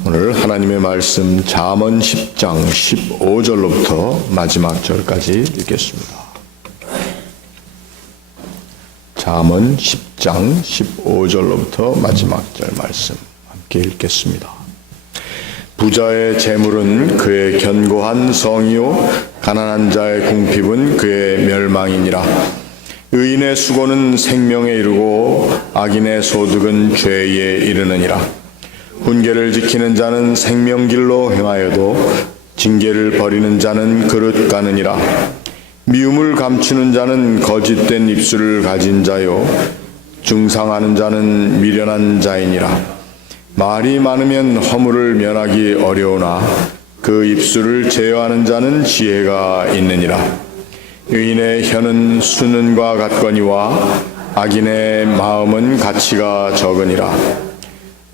오늘 하나님의 말씀 잠언 10장 15절로부터 마지막 절까지 읽겠습니다. 잠언 10장 15절로부터 마지막 절 말씀 함께 읽겠습니다. 부자의 재물은 그의 견고한 성이요 가난한 자의 궁핍은 그의 멸망이니라. 의인의 수고는 생명에 이르고 악인의 소득은 죄에 이르느니라. 훈계를 지키는 자는 생명길로 행하여도 징계를 버리는 자는 그릇 가느니라. 미움을 감추는 자는 거짓된 입술을 가진 자요 중상하는 자는 미련한 자이니라. 말이 많으면 허물을 면하기 어려우나 그 입술을 제어하는 자는 지혜가 있느니라. 의인의 혀는 수는과 같거니와 악인의 마음은 가치가 적으니라.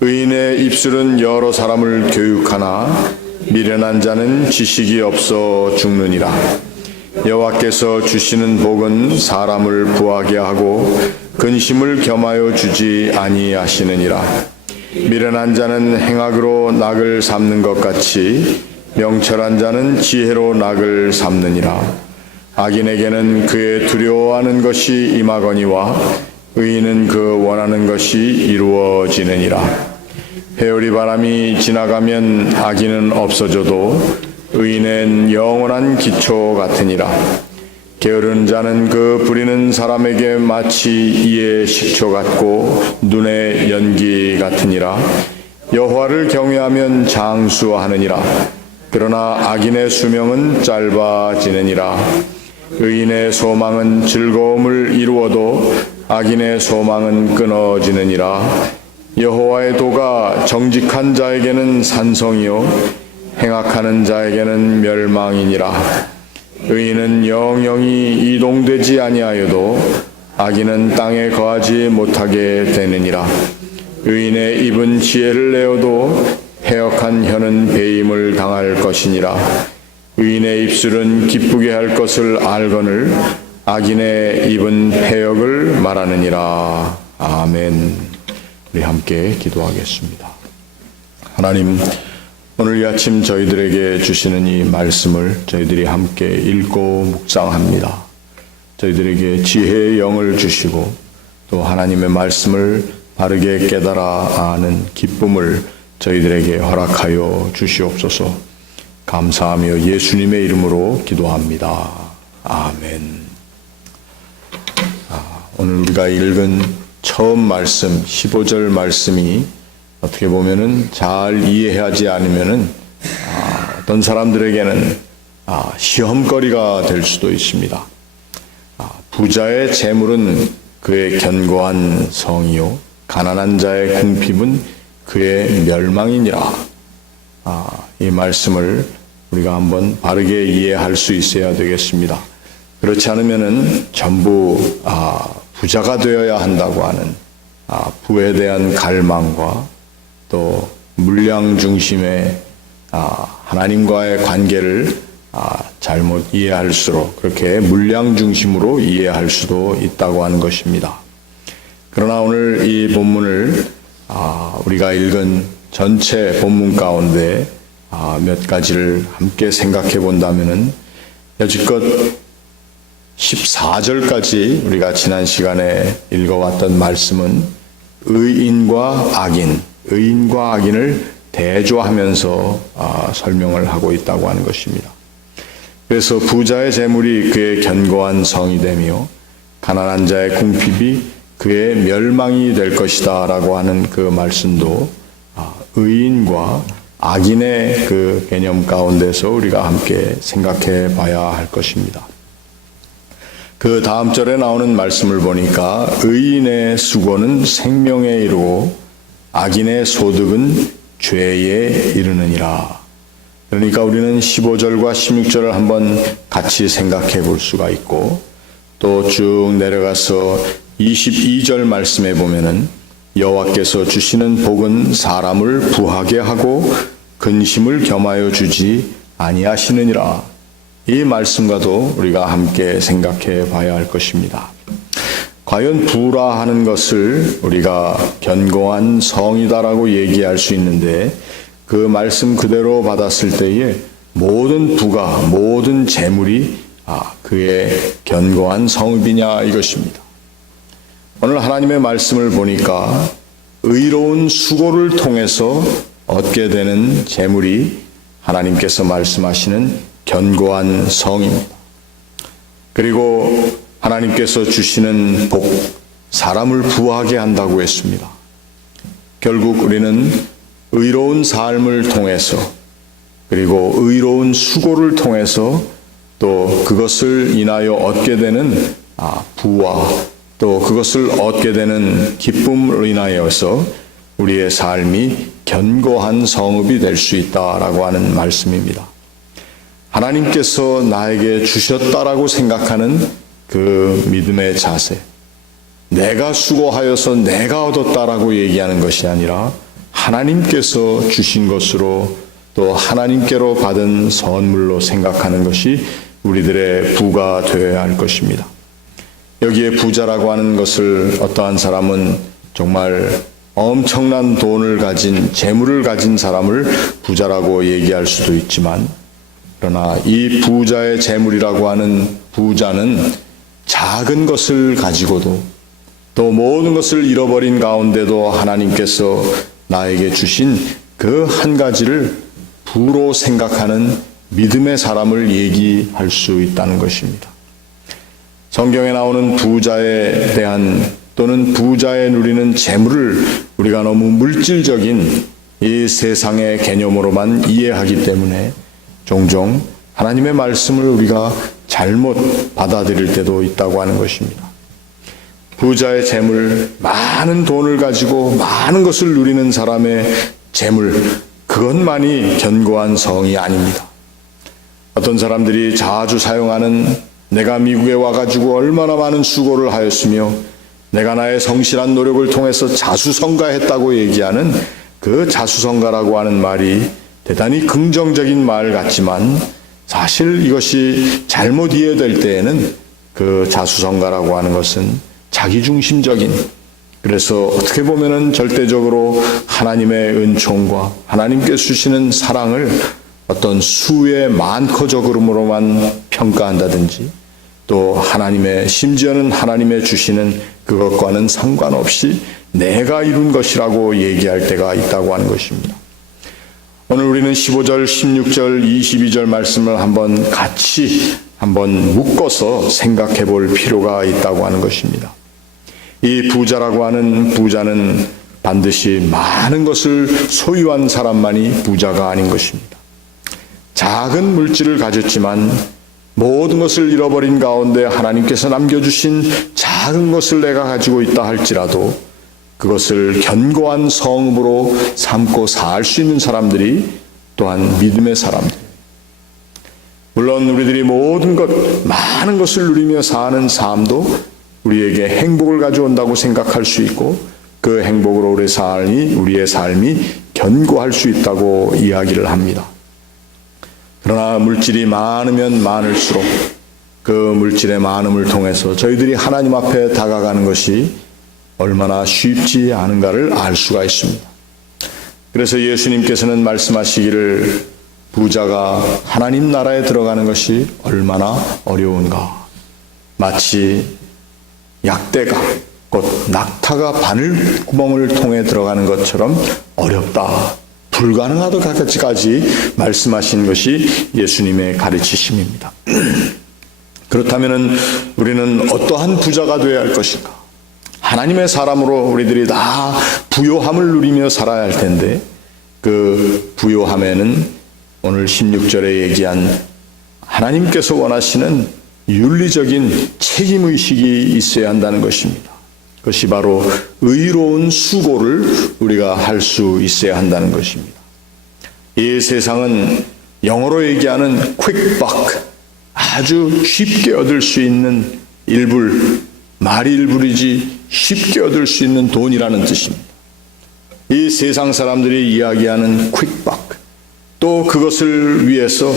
의인의 입술은 여러 사람을 교육하나 미련한 자는 지식이 없어 죽느니라. 여호와께서 주시는 복은 사람을 부하게 하고 근심을 겸하여 주지 아니하시느니라. 미련한 자는 행악으로 낙을 삼는 것 같이 명철한 자는 지혜로 낙을 삼느니라. 악인에게는 그의 두려워하는 것이 임하거니와 의인은 그 원하는 것이 이루어지느니라. 회오리 바람이 지나가면 악인은 없어져도 의인은 영원한 기초 같으니라. 게으른 자는 그 부리는 사람에게 마치 이의 식초 같고 눈의 연기 같으니라. 여호와를 경외하면 장수하느니라. 그러나 악인의 수명은 짧아지느니라. 의인의 소망은 즐거움을 이루어도 악인의 소망은 끊어지느니라. 여호와의 도가 정직한 자에게는 산성이요 행악하는 자에게는 멸망이니라. 의인은 영영이 이동되지 아니하여도 악인은 땅에 거하지 못하게 되느니라. 의인의 입은 지혜를 내어도 해역한 혀는 배임을 당할 것이니라. 의인의 입술은 기쁘게 할 것을 알거늘 악인의 입은 패역을 말하느니라. 아멘. 우리 함께 기도하겠습니다. 하나님, 오늘 이 아침 저희들에게 주시는 이 말씀을 저희들이 함께 읽고 묵상합니다. 저희들에게 지혜의 영을 주시고 또 하나님의 말씀을 바르게 깨달아 아는 기쁨을 저희들에게 허락하여 주시옵소서. 감사하며 예수님의 이름으로 기도합니다. 아멘. 오늘 우리가 읽은 처음 말씀 15절 말씀이 어떻게 보면은 잘 이해하지 않으면은 어떤 사람들에게는 시험거리가 될 수도 있습니다. 부자의 재물은 그의 견고한 성이요 가난한 자의 궁핍은 그의 멸망이니라. 이 말씀을 우리가 한번 바르게 이해할 수 있어야 되겠습니다. 그렇지 않으면은 전부 부자가 되어야 한다고 하는 부에 대한 갈망과 또 물량 중심의 하나님과의 관계를 잘못 이해할수록 그렇게 물량 중심으로 이해할 수도 있다고 하는 것입니다. 그러나 오늘 이 본문을 우리가 읽은 전체 본문 가운데 몇 가지를 함께 생각해 본다면은 여지껏 14절까지 우리가 지난 시간에 읽어왔던 말씀은 의인과 악인을 대조하면서 설명을 하고 있다고 하는 것입니다. 그래서 부자의 재물이 그의 견고한 성이 되며 가난한 자의 궁핍이 그의 멸망이 될 것이다 라고 하는 그 말씀도 의인과 악인의 그 개념 가운데서 우리가 함께 생각해 봐야 할 것입니다. 그 다음 절에 나오는 말씀을 보니까 의인의 수고는 생명에 이르고 악인의 소득은 죄에 이르느니라. 그러니까 우리는 15절과 16절을 한번 같이 생각해 볼 수가 있고 또 쭉 내려가서 22절 말씀에 보면은 여호와께서 주시는 복은 사람을 부하게 하고 근심을 겸하여 주지 아니하시느니라. 이 말씀과도 우리가 함께 생각해 봐야 할 것입니다. 과연 부라 하는 것을 우리가 견고한 성이다라고 얘기할 수 있는데 그 말씀 그대로 받았을 때에 모든 부가, 모든 재물이 그의 견고한 성읍이냐 이것입니다. 오늘 하나님의 말씀을 보니까 의로운 수고를 통해서 얻게 되는 재물이 하나님께서 말씀하시는 견고한 성입니다. 그리고 하나님께서 주시는 복, 사람을 부하게 한다고 했습니다. 결국 우리는 의로운 삶을 통해서 그리고 의로운 수고를 통해서 또 그것을 인하여 얻게 되는 부와 또 그것을 얻게 되는 기쁨으로 인하여서 우리의 삶이 견고한 성읍이 될 수 있다라고 하는 말씀입니다. 하나님께서 나에게 주셨다라고 생각하는 그 믿음의 자세, 내가 수고하여서 내가 얻었다라고 얘기하는 것이 아니라 하나님께서 주신 것으로 또 하나님께로 받은 선물로 생각하는 것이 우리들의 부가 되어야 할 것입니다. 여기에 부자라고 하는 것을 어떠한 사람은 정말 엄청난 돈을 가진, 재물을 가진 사람을 부자라고 얘기할 수도 있지만, 그러나 이 부자의 재물이라고 하는 부자는 작은 것을 가지고도 또 모든 것을 잃어버린 가운데도 하나님께서 나에게 주신 그 한 가지를 부로 생각하는 믿음의 사람을 얘기할 수 있다는 것입니다. 성경에 나오는 부자에 대한 또는 부자에 누리는 재물을 우리가 너무 물질적인 이 세상의 개념으로만 이해하기 때문에 종종 하나님의 말씀을 우리가 잘못 받아들일 때도 있다고 하는 것입니다. 부자의 재물, 많은 돈을 가지고 많은 것을 누리는 사람의 재물, 그것만이 견고한 성이 아닙니다. 어떤 사람들이 자주 사용하는 내가 미국에 와가지고 얼마나 많은 수고를 하였으며 내가 나의 성실한 노력을 통해서 자수성가했다고 얘기하는 그 자수성가라고 하는 말이 대단히 긍정적인 말 같지만 사실 이것이 잘못 이해될 때에는 그 자수성가라고 하는 것은 자기중심적인, 그래서 어떻게 보면은 절대적으로 하나님의 은총과 하나님께 주시는 사랑을 어떤 수의 많고적으로만 평가한다든지 또 하나님의, 심지어는 하나님의 주시는 그것과는 상관없이 내가 이룬 것이라고 얘기할 때가 있다고 하는 것입니다. 오늘 우리는 15절, 16절, 22절 말씀을 같이 묶어서 생각해 볼 필요가 있다고 하는 것입니다. 이 부자라고 하는 부자는 반드시 많은 것을 소유한 사람만이 부자가 아닌 것입니다. 작은 물질을 가졌지만 모든 것을 잃어버린 가운데 하나님께서 남겨주신 작은 것을 내가 가지고 있다 할지라도 그것을 견고한 성읍으로 삼고 살 수 있는 사람들이 또한 믿음의 사람들. 물론 우리들이 모든 것, 많은 것을 누리며 사는 삶도 우리에게 행복을 가져온다고 생각할 수 있고 그 행복으로 우리의 삶이 견고할 수 있다고 이야기를 합니다. 그러나 물질이 많으면 많을수록 그 물질의 많음을 통해서 저희들이 하나님 앞에 다가가는 것이 얼마나 쉽지 않은가를 알 수가 있습니다. 그래서 예수님께서는 말씀하시기를 부자가 하나님 나라에 들어가는 것이 얼마나 어려운가. 마치 약대가 곧 낙타가 바늘구멍을 통해 들어가는 것처럼 어렵다. 불가능하다까지 말씀하신 것이 예수님의 가르치심입니다. 그렇다면 우리는 어떠한 부자가 되어야 할 것인가? 하나님의 사람으로 우리들이 다 부요함을 누리며 살아야 할 텐데 그 부요함에는 오늘 16절에 얘기한 하나님께서 원하시는 윤리적인 책임의식이 있어야 한다는 것입니다. 그것이 바로 의로운 수고를 우리가 할 수 있어야 한다는 것입니다. 이 세상은 영어로 얘기하는 퀵박, 아주 쉽게 얻을 수 있는 일불, 말이 일불이지 쉽게 얻을 수 있는 돈이라는 뜻입니다. 이 세상 사람들이 이야기하는 퀵박, 또 그것을 위해서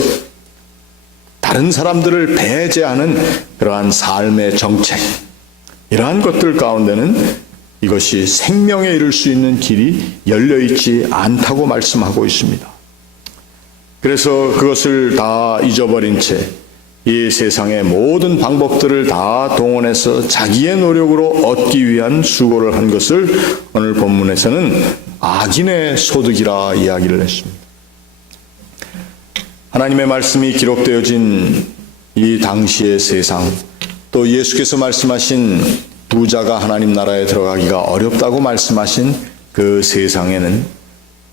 다른 사람들을 배제하는 그러한 삶의 정책, 이러한 것들 가운데는 이것이 생명에 이를 수 있는 길이 열려있지 않다고 말씀하고 있습니다. 그래서 그것을 다 잊어버린 채 이 세상의 모든 방법들을 다 동원해서 자기의 노력으로 얻기 위한 수고를 한 것을 오늘 본문에서는 악인의 소득이라 이야기를 했습니다. 하나님의 말씀이 기록되어진 이 당시의 세상, 또 예수께서 말씀하신 부자가 하나님 나라에 들어가기가 어렵다고 말씀하신 그 세상에는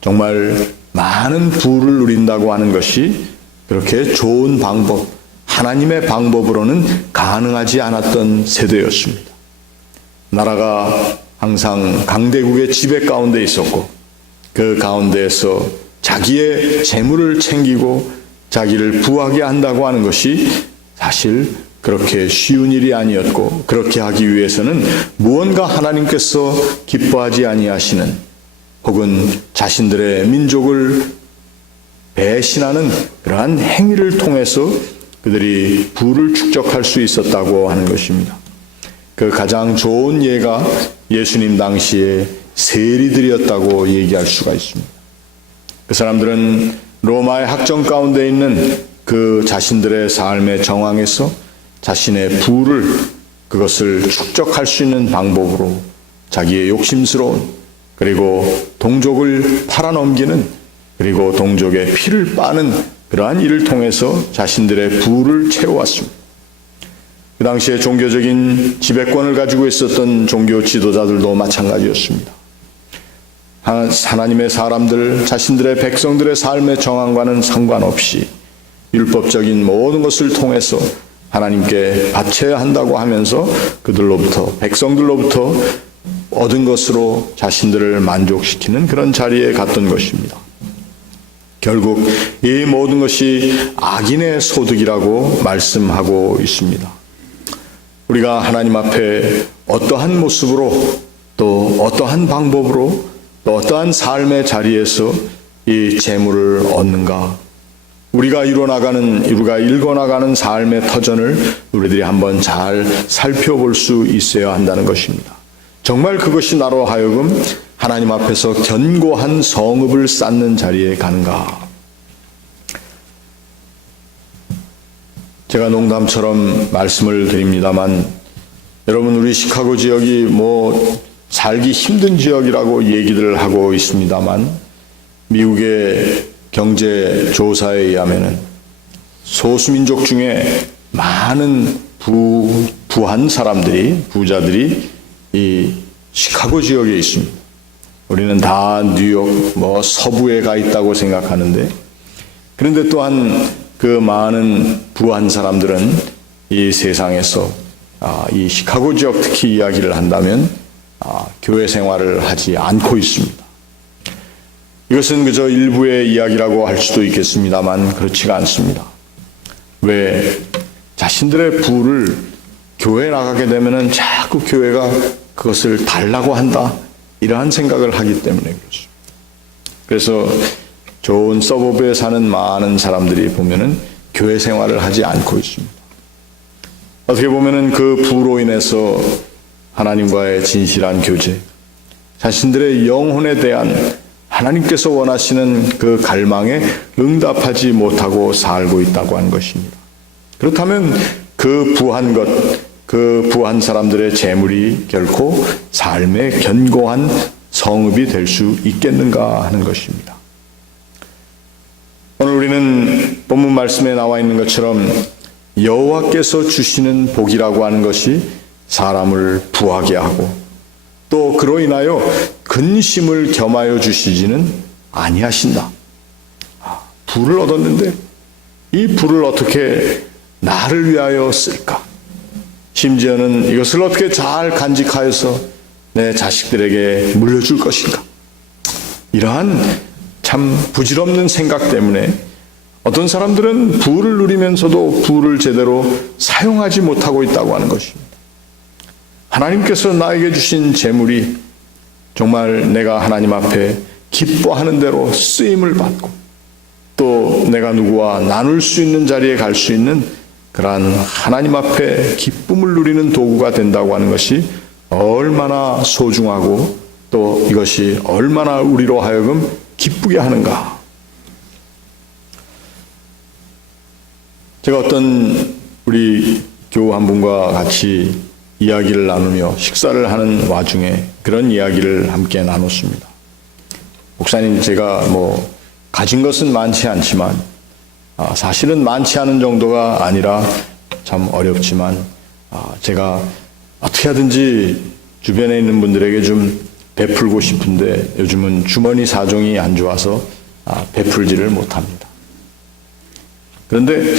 정말 많은 부를 누린다고 하는 것이 그렇게 좋은 방법, 하나님의 방법으로는 가능하지 않았던 세대였습니다. 나라가 항상 강대국의 지배 가운데 있었고 그 가운데에서 자기의 재물을 챙기고 자기를 부하게 한다고 하는 것이 사실 그렇게 쉬운 일이 아니었고, 그렇게 하기 위해서는 무언가 하나님께서 기뻐하지 아니하시는 혹은 자신들의 민족을 배신하는 그러한 행위를 통해서 그들이 부를 축적할 수 있었다고 하는 것입니다. 그 가장 좋은 예가 예수님 당시에 세리들이었다고 얘기할 수가 있습니다. 그 사람들은 로마의 학정 가운데 있는 그 자신들의 삶의 정황에서 자신의 부를, 그것을 축적할 수 있는 방법으로 자기의 욕심스러운, 그리고 동족을 팔아넘기는, 그리고 동족의 피를 빠는 그러한 일을 통해서 자신들의 부를 채워왔습니다. 그 당시에 종교적인 지배권을 가지고 있었던 종교 지도자들도 마찬가지였습니다. 하나님의 사람들, 자신들의 백성들의 삶의 정황과는 상관없이 율법적인 모든 것을 통해서 하나님께 바쳐야 한다고 하면서 그들로부터, 백성들로부터 얻은 것으로 자신들을 만족시키는 그런 자리에 갔던 것입니다. 결국 이 모든 것이 악인의 소득이라고 말씀하고 있습니다. 우리가 하나님 앞에 어떠한 모습으로, 또 어떠한 방법으로, 또 어떠한 삶의 자리에서 이 재물을 얻는가, 우리가 읽어나가는 삶의 터전을 우리들이 한번 잘 살펴볼 수 있어야 한다는 것입니다. 정말 그것이 나로 하여금 하나님 앞에서 견고한 성읍을 쌓는 자리에 가는가? 제가 농담처럼 말씀을 드립니다만, 여러분, 우리 시카고 지역이 살기 힘든 지역이라고 얘기를 하고 있습니다만, 미국의 경제 조사에 의하면은 소수민족 중에 많은 부한 사람들이, 부자들이 이 시카고 지역에 있습니다. 우리는 다 뉴욕, 서부에 가 있다고 생각하는데, 그런데 또한 그 많은 부한 사람들은 이 세상에서 이 시카고 지역 특히 이야기를 한다면 교회 생활을 하지 않고 있습니다. 이것은 그저 일부의 이야기라고 할 수도 있겠습니다만 그렇지가 않습니다. 왜 자신들의 부를 교회에 나가게 되면은 자꾸 교회가 그것을 달라고 한다, 이러한 생각을 하기 때문에 그렇습니다. 그래서 좋은 서버브에 사는 많은 사람들이 보면은 교회 생활을 하지 않고 있습니다. 어떻게 보면은 그 부로 인해서 하나님과의 진실한 교제, 자신들의 영혼에 대한 하나님께서 원하시는 그 갈망에 응답하지 못하고 살고 있다고 하는 것입니다. 그렇다면 그 부한 것, 그 부한 사람들의 재물이 결코 삶의 견고한 성읍이 될 수 있겠는가 하는 것입니다. 오늘 우리는 본문 말씀에 나와 있는 것처럼 여호와께서 주시는 복이라고 하는 것이 사람을 부하게 하고, 또 그로 인하여 근심을 겸하여 주시지는 아니하신다. 부를 얻었는데 이 부를 어떻게 나를 위하여 쓸까? 심지어는 이것을 어떻게 잘 간직하여서 내 자식들에게 물려줄 것인가? 이러한 참 부질없는 생각 때문에 어떤 사람들은 부를 누리면서도 부를 제대로 사용하지 못하고 있다고 하는 것입니다. 하나님께서 나에게 주신 재물이 정말 내가 하나님 앞에 기뻐하는 대로 쓰임을 받고, 또 내가 누구와 나눌 수 있는 자리에 갈 수 있는 그러한 하나님 앞에 기쁨을 누리는 도구가 된다고 하는 것이 얼마나 소중하고 또 이것이 얼마나 우리로 하여금 기쁘게 하는가. 제가 어떤 우리 교우 한 분과 같이 이야기를 나누며 식사를 하는 와중에 그런 이야기를 함께 나눴습니다. 목사님, 제가 가진 것은 많지 않지만 사실은 많지 않은 정도가 아니라 참 어렵지만 제가 어떻게 하든지 주변에 있는 분들에게 좀 베풀고 싶은데 요즘은 주머니 사정이 안 좋아서 베풀지를 못합니다. 그런데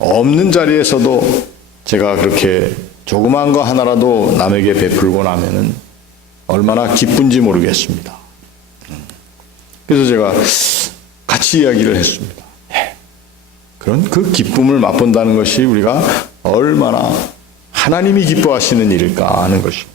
없는 자리에서도 제가 그렇게 조그마한 거 하나라도 남에게 베풀고 나면은 얼마나 기쁜지 모르겠습니다. 그래서 제가 같이 이야기를 했습니다. 그런 그 기쁨을 맛본다는 것이 우리가 얼마나 하나님이 기뻐하시는 일일까 하는 것입니다.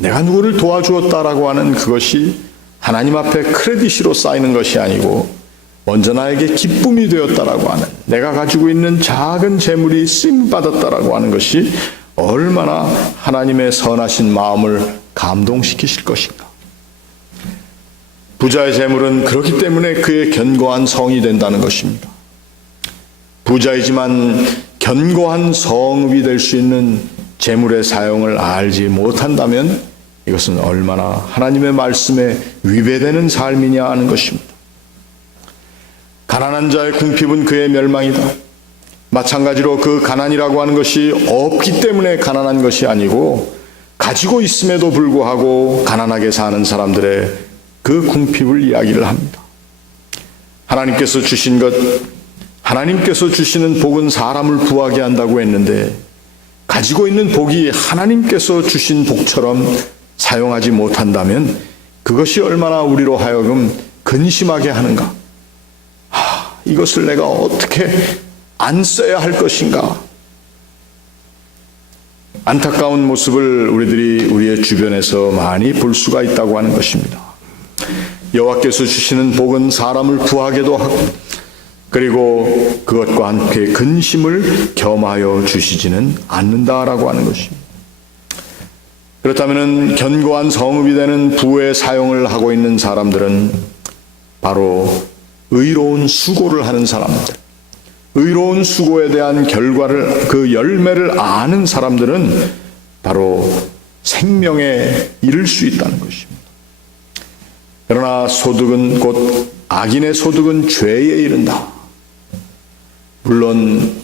내가 누구를 도와주었다라고 하는 그것이 하나님 앞에 크레딧으로 쌓이는 것이 아니고 먼저 나에게 기쁨이 되었다라고 하는, 내가 가지고 있는 작은 재물이 쓰임받았다라고 하는 것이 얼마나 하나님의 선하신 마음을 감동시키실 것인가. 부자의 재물은 그렇기 때문에 그의 견고한 성이 된다는 것입니다. 부자이지만 견고한 성읍이 될 수 있는 재물의 사용을 알지 못한다면 이것은 얼마나 하나님의 말씀에 위배되는 삶이냐 하는 것입니다. 가난한 자의 궁핍은 그의 멸망이다. 마찬가지로 그 가난이라고 하는 것이 없기 때문에 가난한 것이 아니고 가지고 있음에도 불구하고 가난하게 사는 사람들의 그 궁핍을 이야기를 합니다. 하나님께서 주신 것, 하나님께서 주시는 복은 사람을 부하게 한다고 했는데 가지고 있는 복이 하나님께서 주신 복처럼 사용하지 못한다면 그것이 얼마나 우리로 하여금 근심하게 하는가. 이것을 내가 어떻게 안 써야 할 것인가. 안타까운 모습을 우리들이 우리의 주변에서 많이 볼 수가 있다고 하는 것입니다. 여호와께서 주시는 복은 사람을 부하게도 하고 그리고 그것과 함께 근심을 겸하여 주시지는 않는다라고 하는 것입니다. 그렇다면 견고한 성읍이 되는 부의 사용을 하고 있는 사람들은 바로 의로운 수고를 하는 사람들, 의로운 수고에 대한 결과를, 그 열매를 아는 사람들은 바로 생명에 이를 수 있다는 것입니다. 그러나 소득은 곧 악인의 소득은 죄에 이른다. 물론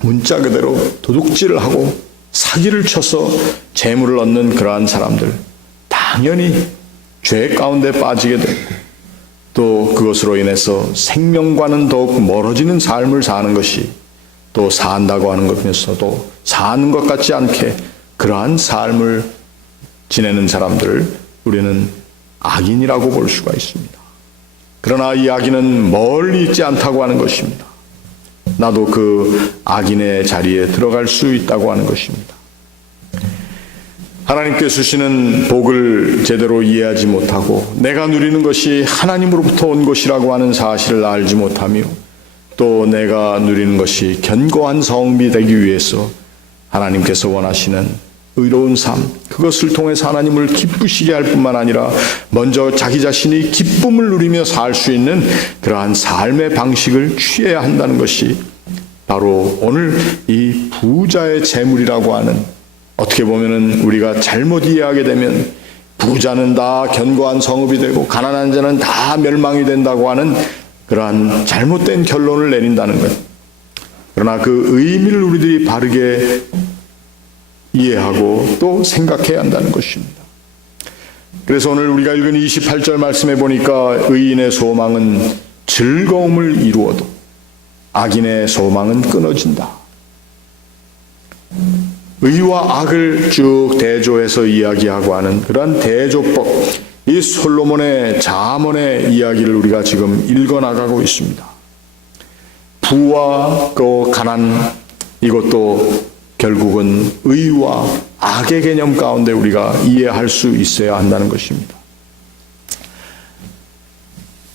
문자 그대로 도둑질을 하고 사기를 쳐서 재물을 얻는 그러한 사람들 당연히 죄 가운데 빠지게 되고 또 그것으로 인해서 생명과는 더욱 멀어지는 삶을 사는 것이 또 산다고 하는 것에서도 사는 것 같지 않게 그러한 삶을 지내는 사람들을 우리는 악인이라고 볼 수가 있습니다. 그러나 이 악인은 멀리 있지 않다고 하는 것입니다. 나도 그 악인의 자리에 들어갈 수 있다고 하는 것입니다. 하나님께 주시는 복을 제대로 이해하지 못하고 내가 누리는 것이 하나님으로부터 온 것이라고 하는 사실을 알지 못하며 또 내가 누리는 것이 견고한 성읍이 되기 위해서 하나님께서 원하시는 의로운 삶, 그것을 통해서 하나님을 기쁘시게 할 뿐만 아니라 먼저 자기 자신이 기쁨을 누리며 살 수 있는 그러한 삶의 방식을 취해야 한다는 것이 바로 오늘 이 부자의 재물이라고 하는, 어떻게 보면은 우리가 잘못 이해하게 되면 부자는 다 견고한 성읍이 되고 가난한 자는 다 멸망이 된다고 하는 그러한 잘못된 결론을 내린다는 것. 그러나 그 의미를 우리들이 바르게 이해하고 또 생각해야 한다는 것입니다. 그래서 오늘 우리가 읽은 28절 말씀에 보니까 의인의 소망은 즐거움을 이루어도 악인의 소망은 끊어진다. 의와 악을 쭉 대조해서 이야기하고 하는 그러한 대조법, 이 솔로몬의 잠언의 이야기를 우리가 지금 읽어나가고 있습니다. 부와 또 가난, 이것도 결국은 의와 악의 개념 가운데 우리가 이해할 수 있어야 한다는 것입니다.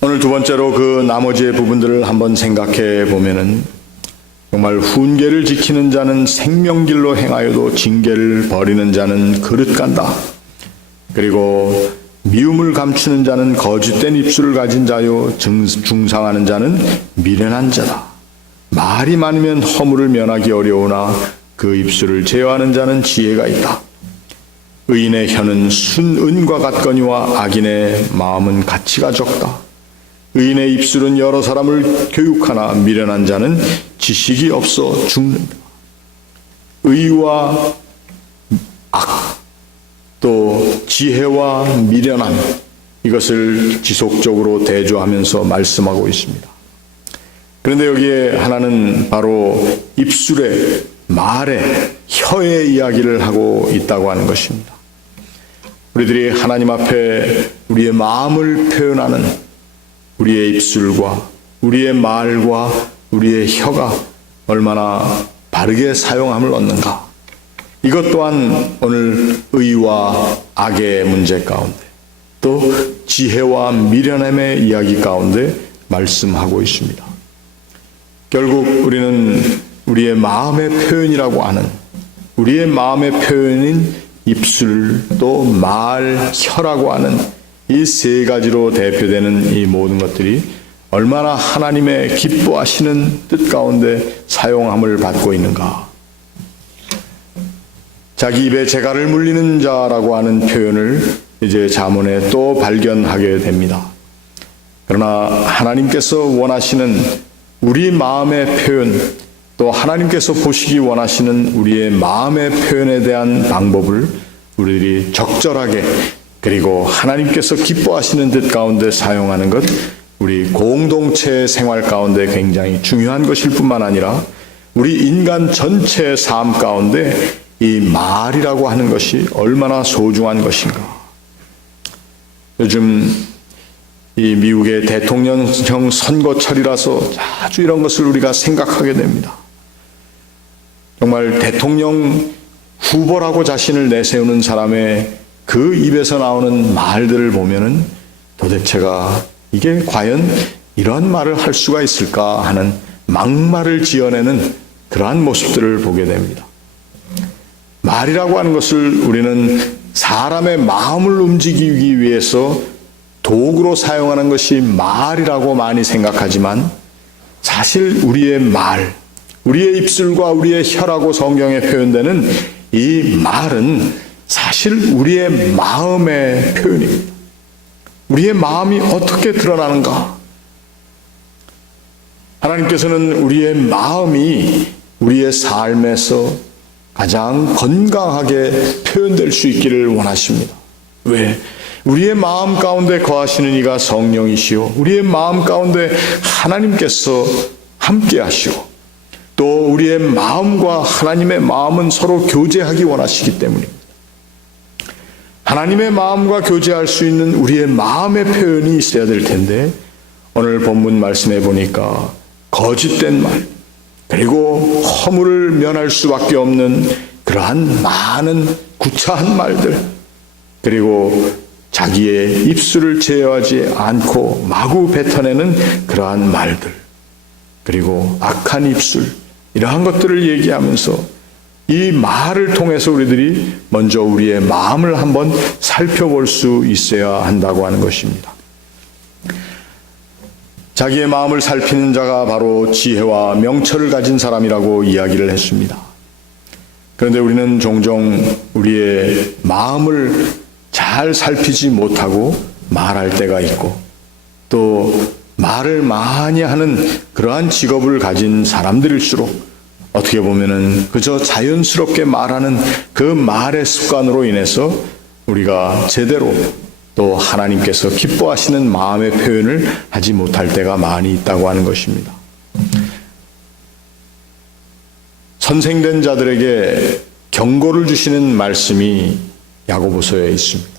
오늘 두 번째로 그 나머지의 부분들을 한번 생각해 보면은 정말 훈계를 지키는 자는 생명길로 행하여도 징계를 버리는 자는 그릇 간다. 그리고 미움을 감추는 자는 거짓된 입술을 가진 자요 중상하는 자는 미련한 자다. 말이 많으면 허물을 면하기 어려우나 그 입술을 제어하는 자는 지혜가 있다. 의인의 혀는 순은과 같거니와 악인의 마음은 가치가 적다. 의인의 입술은 여러 사람을 교육하나 미련한 자는 지식이 없어 죽는다. 의와 악, 또 지혜와 미련함, 이것을 지속적으로 대조하면서 말씀하고 있습니다. 그런데 여기에 하나는 바로 입술의, 말의, 혀의 이야기를 하고 있다고 하는 것입니다. 우리들이 하나님 앞에 우리의 마음을 표현하는 우리의 입술과 우리의 말과 우리의 혀가 얼마나 바르게 사용함을 얻는가. 이것 또한 오늘 의와 악의 문제 가운데 또 지혜와 미련함의 이야기 가운데 말씀하고 있습니다. 결국 우리는 우리의 마음의 표현이라고 하는 우리의 마음의 표현인 입술 또 말, 혀라고 하는 이 세 가지로 대표되는 이 모든 것들이 얼마나 하나님의 기뻐하시는 뜻 가운데 사용함을 받고 있는가. 자기 입에 재갈을 물리는 자라고 하는 표현을 이제 잠언에 또 발견하게 됩니다. 그러나 하나님께서 원하시는 우리 마음의 표현, 또 하나님께서 보시기 원하시는 우리의 마음의 표현에 대한 방법을 우리들이 적절하게 그리고 하나님께서 기뻐하시는 뜻 가운데 사용하는 것, 우리 공동체 생활 가운데 굉장히 중요한 것일 뿐만 아니라 우리 인간 전체의 삶 가운데 이 말이라고 하는 것이 얼마나 소중한 것인가. 요즘 이 미국의 대통령형 선거철이라서 아주 이런 것을 우리가 생각하게 됩니다. 정말 대통령 후보라고 자신을 내세우는 사람의 그 입에서 나오는 말들을 보면은 도대체가 이게 과연 이런 말을 할 수가 있을까 하는 막말을 지어내는 그러한 모습들을 보게 됩니다. 말이라고 하는 것을 우리는 사람의 마음을 움직이기 위해서 도구로 사용하는 것이 말이라고 많이 생각하지만 사실 우리의 말, 우리의 입술과 우리의 혀라고 성경에 표현되는 이 말은 사실 우리의 마음의 표현입니다. 우리의 마음이 어떻게 드러나는가? 하나님께서는 우리의 마음이 우리의 삶에서 가장 건강하게 표현될 수 있기를 원하십니다. 왜? 우리의 마음 가운데 거하시는 이가 성령이시오. 우리의 마음 가운데 하나님께서 함께 하시고 또 우리의 마음과 하나님의 마음은 서로 교제하기 원하시기 때문입니다. 하나님의 마음과 교제할 수 있는 우리의 마음의 표현이 있어야 될 텐데 오늘 본문 말씀해 보니까 거짓된 말 그리고 허물을 면할 수밖에 없는 그러한 많은 구차한 말들 그리고 자기의 입술을 제어하지 않고 마구 뱉어내는 그러한 말들 그리고 악한 입술 이러한 것들을 얘기하면서 이 말을 통해서 우리들이 먼저 우리의 마음을 한번 살펴볼 수 있어야 한다고 하는 것입니다. 자기의 마음을 살피는 자가 바로 지혜와 명철을 가진 사람이라고 이야기를 했습니다. 그런데 우리는 종종 우리의 마음을 잘 살피지 못하고 말할 때가 있고 또 말을 많이 하는 그러한 직업을 가진 사람들일수록 어떻게 보면은 그저 자연스럽게 말하는 그 말의 습관으로 인해서 우리가 제대로 또 하나님께서 기뻐하시는 마음의 표현을 하지 못할 때가 많이 있다고 하는 것입니다. 선생된 자들에게 경고를 주시는 말씀이 야고보서에 있습니다.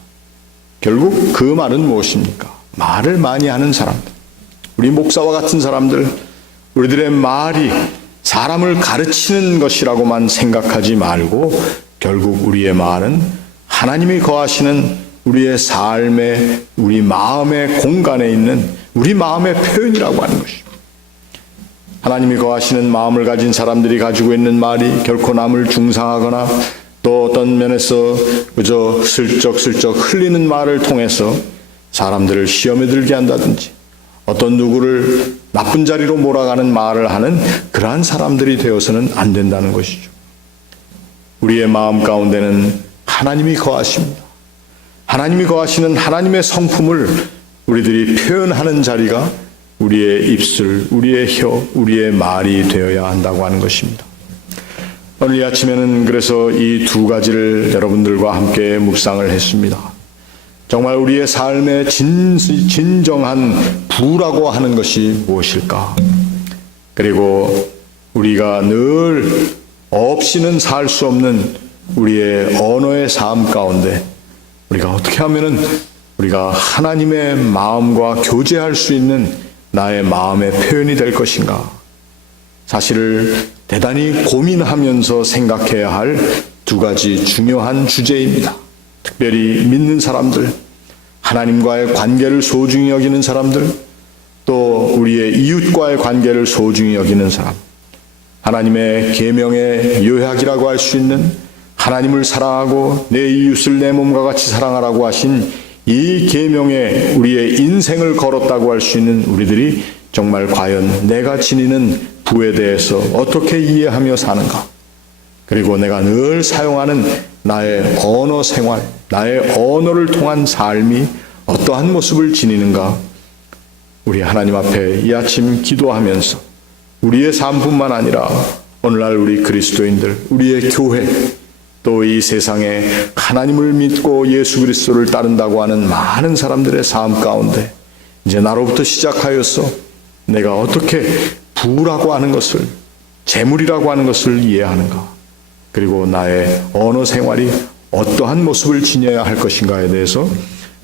결국 그 말은 무엇입니까? 말을 많이 하는 사람들, 우리 목사와 같은 사람들, 우리들의 말이 사람을 가르치는 것이라고만 생각하지 말고 결국 우리의 말은 하나님이 거하시는 우리의 삶의 우리 마음의 공간에 있는 우리 마음의 표현이라고 하는 것입니다. 하나님이 거하시는 마음을 가진 사람들이 가지고 있는 말이 결코 남을 중상하거나 또 어떤 면에서 그저 슬쩍슬쩍 흘리는 말을 통해서 사람들을 시험에 들게 한다든지 어떤 누구를 나쁜 자리로 몰아가는 말을 하는 그러한 사람들이 되어서는 안 된다는 것이죠. 우리의 마음 가운데는 하나님이 거하십니다. 하나님이 거하시는 하나님의 성품을 우리들이 표현하는 자리가 우리의 입술, 우리의 혀, 우리의 말이 되어야 한다고 하는 것입니다. 오늘 이 아침에는 그래서 이 두 가지를 여러분들과 함께 묵상을 했습니다. 정말 우리의 삶의 진정한 부라고 하는 것이 무엇일까? 그리고 우리가 늘 없이는 살 수 없는 우리의 언어의 삶 가운데 우리가 어떻게 하면은 우리가 하나님의 마음과 교제할 수 있는 나의 마음의 표현이 될 것인가? 사실을 대단히 고민하면서 생각해야 할 두 가지 중요한 주제입니다. 특별히 믿는 사람들, 하나님과의 관계를 소중히 여기는 사람들, 또 우리의 이웃과의 관계를 소중히 여기는 사람, 하나님의 계명의 요약이라고 할 수 있는 하나님을 사랑하고 내 이웃을 내 몸과 같이 사랑하라고 하신 이 계명에 우리의 인생을 걸었다고 할 수 있는 우리들이 정말 과연 내가 지니는 부에 대해서 어떻게 이해하며 사는가? 그리고 내가 늘 사용하는 나의 언어 생활, 나의 언어를 통한 삶이 어떠한 모습을 지니는가? 우리 하나님 앞에 이 아침 기도하면서 우리의 삶뿐만 아니라 오늘날 우리 그리스도인들, 우리의 교회, 또 이 세상에 하나님을 믿고 예수 그리스도를 따른다고 하는 많은 사람들의 삶 가운데 이제 나로부터 시작하여서 내가 어떻게 부라고 하는 것을, 재물이라고 하는 것을 이해하는가? 그리고 나의 언어 생활이 어떠한 모습을 지녀야 할 것인가에 대해서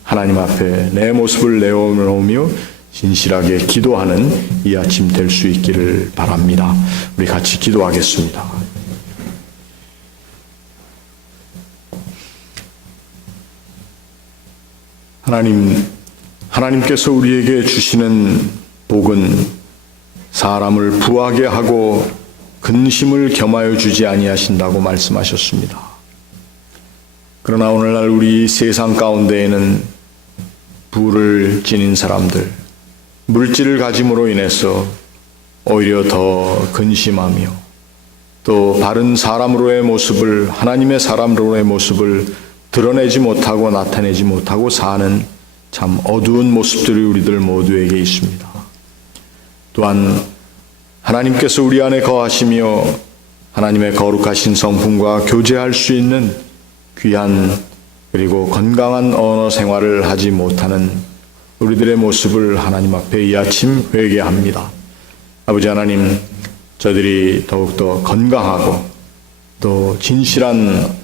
하나님 앞에 내 모습을 내어놓으며 진실하게 기도하는 이 아침 될 수 있기를 바랍니다. 우리 같이 기도하겠습니다. 하나님께서 우리에게 주시는 복은 사람을 부하게 하고 근심을 겸하여 주지 아니하신다고 말씀하셨습니다. 그러나 오늘날 우리 세상 가운데에는 부를 지닌 사람들, 물질을 가짐으로 인해서 오히려 더 근심하며 또 바른 사람으로의 모습을, 하나님의 사람으로의 모습을 드러내지 못하고 나타내지 못하고 사는 참 어두운 모습들이 우리들 모두에게 있습니다. 또한 하나님께서 우리 안에 거하시며 하나님의 거룩하신 성품과 교제할 수 있는 귀한 그리고 건강한 언어 생활을 하지 못하는 우리들의 모습을 하나님 앞에 이 아침 회개합니다. 아버지 하나님, 저들이 더욱더 건강하고 또 진실한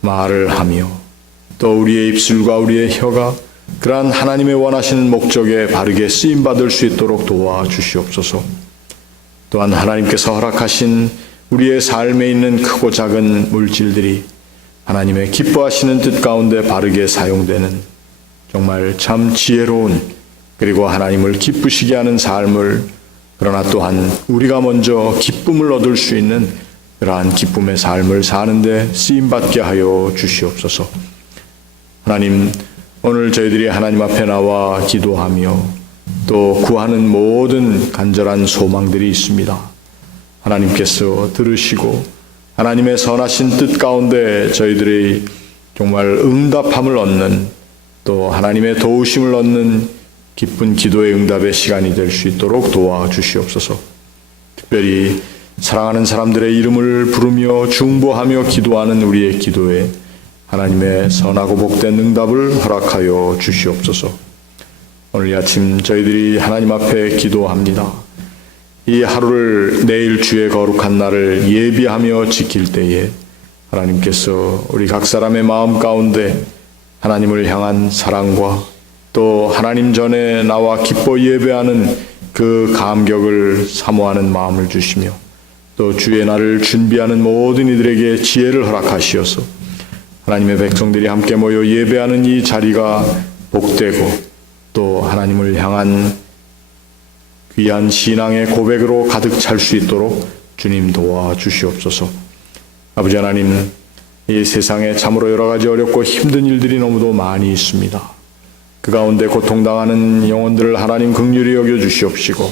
말을 하며 또 우리의 입술과 우리의 혀가 그러한 하나님의 원하시는 목적에 바르게 쓰임받을 수 있도록 도와주시옵소서. 또한 하나님께서 허락하신 우리의 삶에 있는 크고 작은 물질들이 하나님의 기뻐하시는 뜻 가운데 바르게 사용되는 정말 참 지혜로운 그리고 하나님을 기쁘시게 하는 삶을, 그러나 또한 우리가 먼저 기쁨을 얻을 수 있는 그러한 기쁨의 삶을 사는데 쓰임받게 하여 주시옵소서. 하나님, 오늘 저희들이 하나님 앞에 나와 기도하며 또 구하는 모든 간절한 소망들이 있습니다. 하나님께서 들으시고 하나님의 선하신 뜻 가운데 저희들이 정말 응답함을 얻는, 또 하나님의 도우심을 얻는 기쁜 기도의 응답의 시간이 될 수 있도록 도와주시옵소서. 특별히 사랑하는 사람들의 이름을 부르며 중보하며 기도하는 우리의 기도에 하나님의 선하고 복된 응답을 허락하여 주시옵소서. 오늘 이 아침 저희들이 하나님 앞에 기도합니다. 이 하루를, 내일 주의 거룩한 날을 예비하며 지킬 때에 하나님께서 우리 각 사람의 마음 가운데 하나님을 향한 사랑과 또 하나님 전에 나와 기뻐 예배하는 그 감격을 사모하는 마음을 주시며 또 주의 날을 준비하는 모든 이들에게 지혜를 허락하시어서 하나님의 백성들이 함께 모여 예배하는 이 자리가 복되고 또 하나님을 향한 귀한 신앙의 고백으로 가득 찰 수 있도록 주님 도와주시옵소서. 아버지 하나님, 이 세상에 참으로 여러 가지 어렵고 힘든 일들이 너무도 많이 있습니다. 그 가운데 고통당하는 영혼들을 하나님 긍휼히 여겨주시옵시고,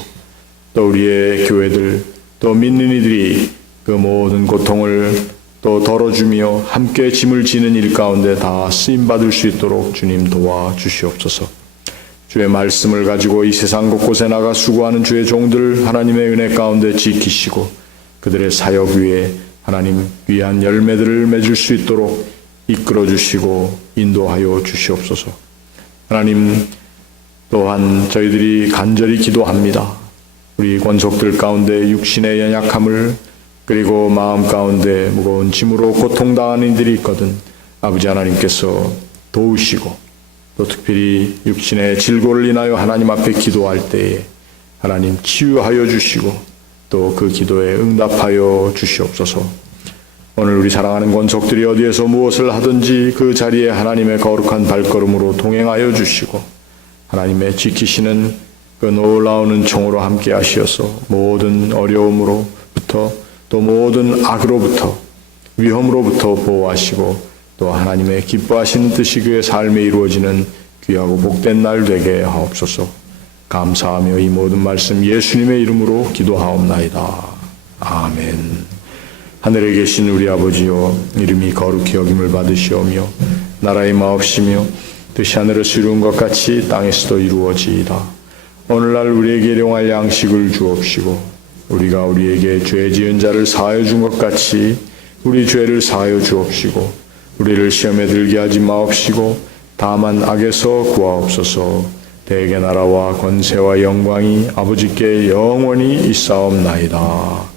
또 우리의 교회들, 또 믿는 이들이 그 모든 고통을 또 덜어주며 함께 짐을 지는 일 가운데 다 쓰임받을 수 있도록 주님 도와주시옵소서. 주의 말씀을 가지고 이 세상 곳곳에 나가 수고하는 주의 종들 하나님의 은혜 가운데 지키시고, 그들의 사역 위에 하나님 귀한 열매들을 맺을 수 있도록 이끌어 주시고 인도하여 주시옵소서. 하나님, 또한 저희들이 간절히 기도합니다. 우리 권속들 가운데 육신의 연약함을, 그리고 마음 가운데 무거운 짐으로 고통당하는 이들이 있거든 아버지 하나님께서 도우시고, 또 특별히 육신의 질고를 인하여 하나님 앞에 기도할 때에 하나님 치유하여 주시고, 또 그 기도에 응답하여 주시옵소서. 오늘 우리 사랑하는 권속들이 어디에서 무엇을 하든지 그 자리에 하나님의 거룩한 발걸음으로 동행하여 주시고, 하나님의 지키시는 그 놀라운 은총으로 함께 하시어서 모든 어려움으로부터, 또 모든 악으로부터, 위험으로부터 보호하시고, 또 하나님의 기뻐하시는 뜻이 그의 삶에 이루어지는 귀하고 복된 날 되게 하옵소서. 감사하며 이 모든 말씀 예수님의 이름으로 기도하옵나이다. 아멘. 하늘에 계신 우리 아버지여, 이름이 거룩히 여김을 받으시오며 나라의 마옵시며 뜻이 하늘에서 이룬 것 같이 땅에서도 이루어지이다. 오늘날 우리에게 일용할 양식을 주옵시고, 우리가 우리에게 죄 지은 자를 사하여 준 것 같이 우리 죄를 사하여 주옵시고, 우리를 시험에 들게 하지 마옵시고 다만 악에서 구하옵소서. 대개 나라와 권세와 영광이 아버지께 영원히 있사옵나이다.